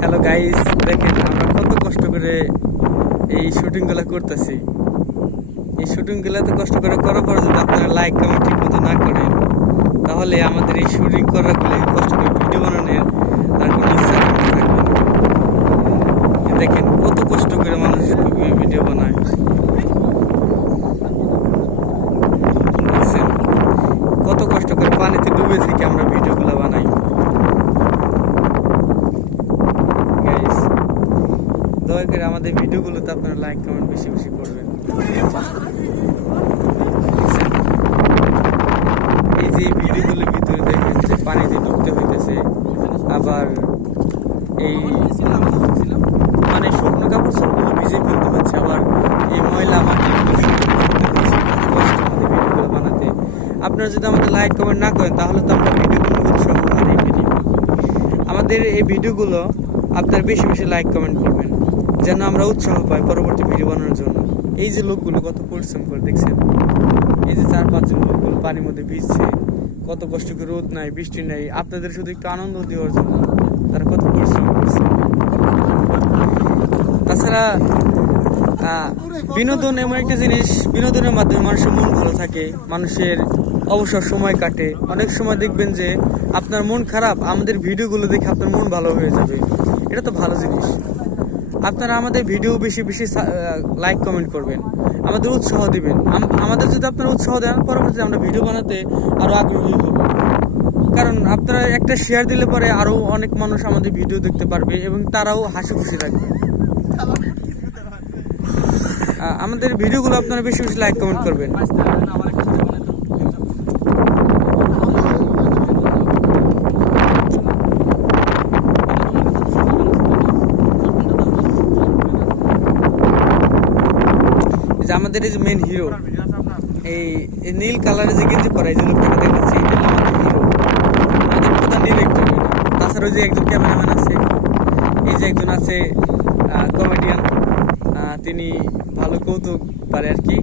Hello guys, দেখেন আমরা কত কষ্ট করে এই শুটিংগুলো করতেছি। এই শুটিংগুলো এত কষ্ট করে করার পর যদি আপনারা লাইক কমেন্ট ঠিক মতো না করেন, তাহলে আমাদের এই শুটিং করাগুলো কষ্ট করে ভিডিও বানানোর আর কোনো ইচ্ছা থাকবে না। দেখেন কত কষ্ট করে মানুষ ভিডিও বানায়, দেখছেন? কত কষ্ট করে পানিতে ডুবে থেকে আমরা ভিডিওগুলো বানাই। দয়া করে আমাদের ভিডিওগুলোতে আপনারা লাইক কমেন্ট বেশি বেশি করবেন। এই যে ভিডিওগুলোর ভিতরে দেখেন যে পানিতে ডুবতে হইতেছে, আবার এই মানে শুকনো কাপড় সবগুলো ভিজে ফেলতে হচ্ছে, আবার এই ময়লা মাটি ভিডিওগুলো বানাতে। আপনারা যদি আমাদের লাইক কমেন্ট না করেন, তাহলে তো আমরা ভিডিওগুলো উৎসাহ হারিয়ে ফেলি। আমাদের এই ভিডিওগুলো আপনারা বেশি বেশি লাইক কমেন্ট করবেন, যেন আমরা উৎসাহ পাই পরবর্তী ভিডিও বানানোর জন্য। এই যে লোকগুলো কত পরিশ্রম করে, দেখছেন? এই যে 4-5 জন লোকগুলো পানির মধ্যে ভিজছে, কত কষ্ট করে, রোদ নাই বৃষ্টি নাই, আপনাদের শুধু একটু আনন্দ দেওয়ার জন্য তারা কত পরিশ্রম করছে। তাছাড়া বিনোদন এমন একটা জিনিস, বিনোদনের মাধ্যমে মানুষের মন ভালো থাকে, মানুষের অবসর সময় কাটে। অনেক সময় দেখবেন যে আপনার মন খারাপ, আমাদের ভিডিওগুলো দেখে আপনার মন ভালো হয়ে যাবে। এটা তো ভালো জিনিস। আপনারা আমাদের ভিডিও বেশি বেশি লাইক কমেন্ট করবেন, আমাদের উৎসাহ দিবেন। আমাদের যদি আপনারা উৎসাহ দেন, পরবর্তীতে আমরা ভিডিও বানাতে আরও আগ্রহী হব। কারণ আপনারা একটা শেয়ার দিলে পরে আরও অনেক মানুষ আমাদের ভিডিও দেখতে পারবে এবং তারাও হাসি খুশি থাকবে। আমাদের ভিডিওগুলো আপনারা বেশি বেশি লাইক কমেন্ট করবেন। আমাদের এই যে মেন হিরো, এই নীল কালারের যে গেঞ্জি পরা, এই যে লোকটাকে দেখাচ্ছি, এটা আমাদের হিরো, আমাদের প্রধান ডিরেক্টর। তাছাড়াও যে একজন ক্যামেরাম্যান আছে, এই যে একজন আছে কমেডিয়ান, তিনি ভালো কৌতুক পারে আর কি।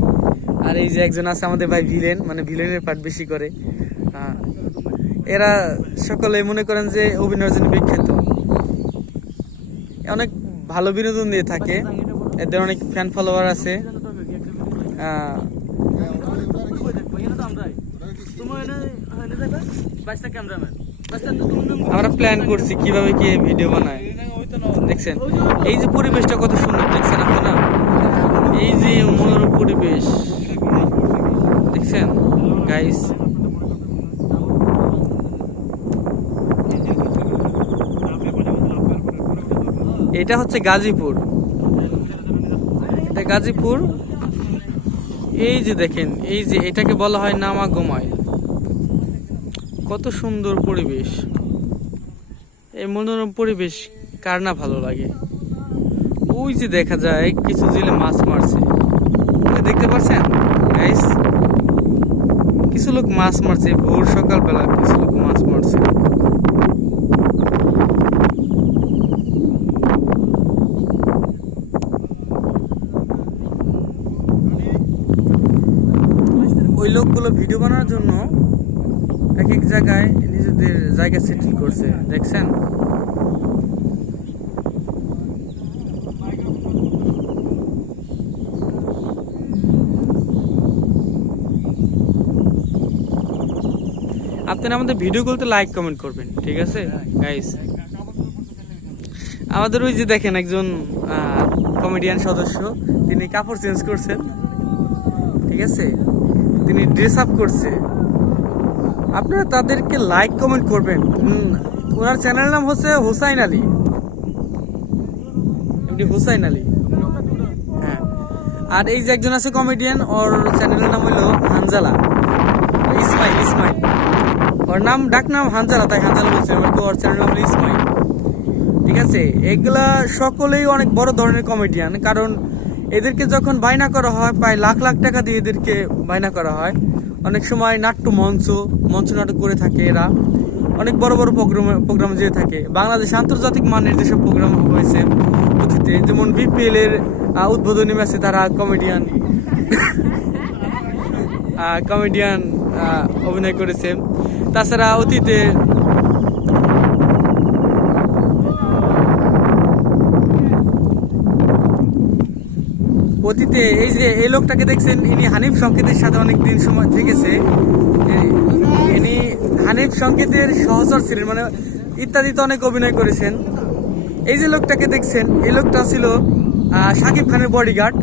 আর এই যে একজন আছে আমাদের ভাই ভিলেন, মানে ভিলেনের পার্ট বেশি করে। এরা সকলে মনে করেন যে অভিনয়ের জন্য বিখ্যাত, অনেক ভালো বিনোদন দিয়ে থাকে, এদের অনেক ফ্যান ফলোয়ার আছে। আমরা প্ল্যান করছি কিভাবে কি ভিডিও বানায়, দেখছেন? এই যে পরিবেশটা কত সুন্দর, দেখছেন আপনারা? এই যে মনোরম পরিবেশ, দেখছেন গাইস? এটা হচ্ছে গাজীপুর, এটা গাজীপুর। এই যে দেখেন, এই যে এটাকে বলা হয় নামাগোমাই। কত সুন্দর পরিবেশ, এই মনোরম পরিবেশ কার না ভালো লাগে? ওই যে দেখা যায় কিছু জেলে মাছ মারছে, দেখতে পাচ্ছেন গাইস? কিছু লোক মাছ মারছে, ভোর সকালবেলা কিছু লোক মাছ মারছে। ওই লোকগুলো ভিডিও বানানোর জন্য এক এক জায়গায় নিজেদের জায়গা সেটেল করছে, দেখছেন? আপনারা আমাদের ভিডিওগুলোতে লাইক কমেন্ট করবেন, ঠিক আছে গাইস? আমাদের ওই যে দেখেন একজন কমেডিয়ান সদস্য, তিনি কাপড় চেঞ্জ করছেন, ঠিক আছে? তিনি ড্রেস আপ করছে। আপনারা তাদেরকে লাইক কমেন্ট করবেন। ওনার চ্যানেলের নাম হচ্ছে হুসাইন আলী, এমনি হুসাইন আলী। হ্যাঁ, আর এই যে একজন আছে কমেডিয়ান, ওর চ্যানেলের নাম হলো হানজালা, ইসমাইল। ওর নাম ডাক নাম হানজালা, তাই হানজালা বলছে। ওর চ্যানেলের নাম হলো ইসমাইল, ঠিক আছে? এগুলা সকলেই অনেক বড় ধরনের কমেডিয়ান, কারণ এদেরকে যখন বায়না করা হয়, প্রায় লাখ লাখ টাকা দিয়ে এদেরকে বায়না করা হয়। অনেক সময় নাট্য মঞ্চ নাটক করে থাকে এরা, অনেক বড় বড় প্রোগ্রাম যেয়ে থাকে। বাংলাদেশ আন্তর্জাতিক মানের যেসব প্রোগ্রাম হয়েছে অতীতে, যেমন বিপিএল এর উদ্বোধনী ম্যাচে তারা কমেডিয়ান অভিনয় করেছে। তাছাড়া অতীতে অতীতে এই যে এই লোকটাকে দেখছেন, ইনি হানিফ সংকেতের সাথে অনেকদিন সময় থেকেছে। ইনি হানিফ সংকেতের সহচর ছিলেন, মানে ইত্যাদিতে অনেক অভিনয় করেছেন। এই যে লোকটাকে দেখছেন, এই লোকটা ছিল শাকিব খানের বডিগার্ড।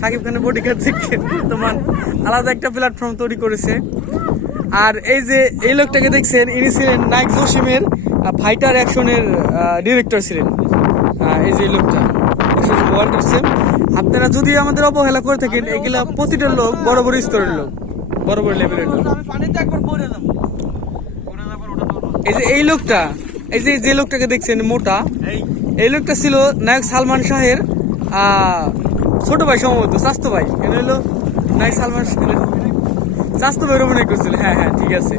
শাকিব খানের বডিগার্ড দেখছেন, তোমার আলাদা একটা প্ল্যাটফর্ম তৈরি করেছে। আর এই যে এই লোকটাকে দেখছেন, ইনি ছিলেন নায়ক জসিমের ফাইটার অ্যাকশনের ডিরেক্টর ছিলেন। এই যে এই লোকটা মোবাইল করছেন। আপনারা যদি আমাদের অবহেলা করে থাকেন, এগুলা প্রতিটা লোক বড় বড় স্তরের লোক, বড় বড় লেভেলের লোক। এই যে এই লোকটা, এই যে যে লোকটাকে দেখছেন মোটা, এই লোকটা ছিল নায়ক সালমান শাহের ছোট ভাই, সম্ভবত চাস্তো ভাই। এনে হলো নায়ক সালমান শাহের চাস্তো ভাই অভিনয় করছিল। হ্যাঁ হ্যাঁ, ঠিক আছে।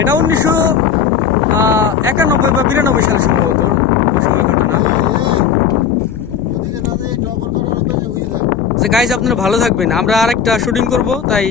এটা 1991 বা 92 সালে সম্ভবত সময় ঘটনা। গাইজ আপনারা ভালো থাকবেন, আমরা আরেকটা শুটিং করব, তাই